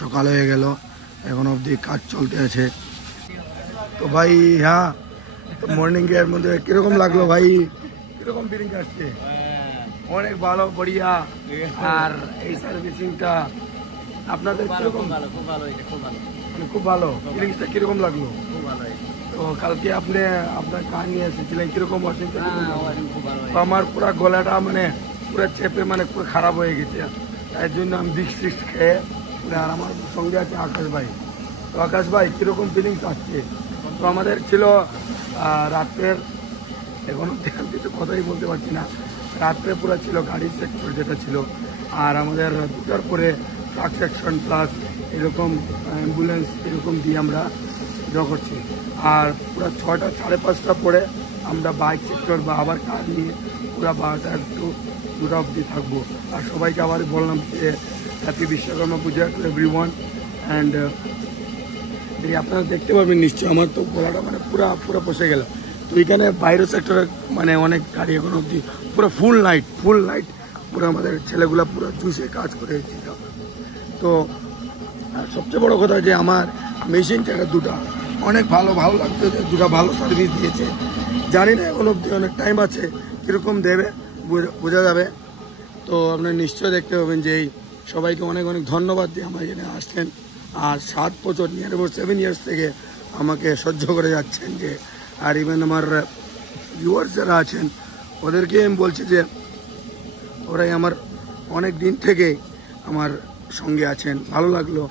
সকাল হয়ে গেল, এখন অবধি কাজ চলতে আছে। তো ভাই হ্যাঁ, মর্নিং এর মধ্যে কিরকম লাগলো ভাই? কিরকম ফিলিং আসছে? অনেক ভালো, বড়িয়া। আর এই সার্ভিসিংটা আপনাদের কিরকম? খুব ভালো। ফিলিংসটা কিরকম লাগলো? তো কালকে আপনি আপনার কার নিয়ে এসেছিলেন, কিরকম ওয়াশিংটা? আমার পুরো গলাটা মানে পুরো চেপে মানে পুরো খারাপ হয়ে গেছে, তাই জন্য আমি বিক্স খেয়ে। আর আমার সঙ্গে আছে আকাশ ভাই। তো আকাশ ভাই কিরকম ফিলিংস আসছে? তো আমাদের ছিল রাত্রের, এখন আমি কিছু কথাই বলতে পারছি না, রাত্রে পুরো ছিল গাড়ির সেক্টর যেটা ছিল, আর আমাদের 2টার পরে ট্রাক সেকশন প্লাস এরকম অ্যাম্বুলেন্স এরকম দিয়ে আমরা ড্র করছি। আর পুরো 6টা 5:30 পরে আমরা বাইক সেক্টর বা আবার কার নিয়ে পুরো 12টা টু 2টা অবধি থাকবো। আর সবাইকে আবার বললাম যে happy Vishwakarma Puja to everyone. And আপনারা দেখতে পাবেন নিশ্চয়ই, আমার তো গলাটা মানে পুরো বসে গেল। তো এখানে বাইরের সেক্টরে মানে অনেক গাড়ি এখন অবধি পুরো ফুল নাইট পুরো আমাদের ছেলেগুলা পুরো জুসে কাজ করে এসেছিল। তো সবচেয়ে বড় কথা যে আমার মেশিনটা 2টা অনেক ভালো লাগতো, যে 2টা ভালো সার্ভিস দিয়েছে। জানি না এখন অবধি অনেক টাইম আছে, কীরকম দেবে বোঝা যাবে। তো আপনারা নিশ্চয়ই দেখতে পাবেন যে সবাইকে অনেক ধন্যবাদ দিয়ে আমার এখানে আসলেন। আর 7 বছর নিয়ার অ্যাবাউট 7 ইয়ার্স থেকে আমাকে সহ্য করে যাচ্ছেন। যে আর ইভেন আমার ভিউয়ার্স যারা আছেন ওদেরকে আমি বলছি যে ওরাই আমার অনেক দিন থেকে আমার সঙ্গে আছেন। ভালো লাগলো।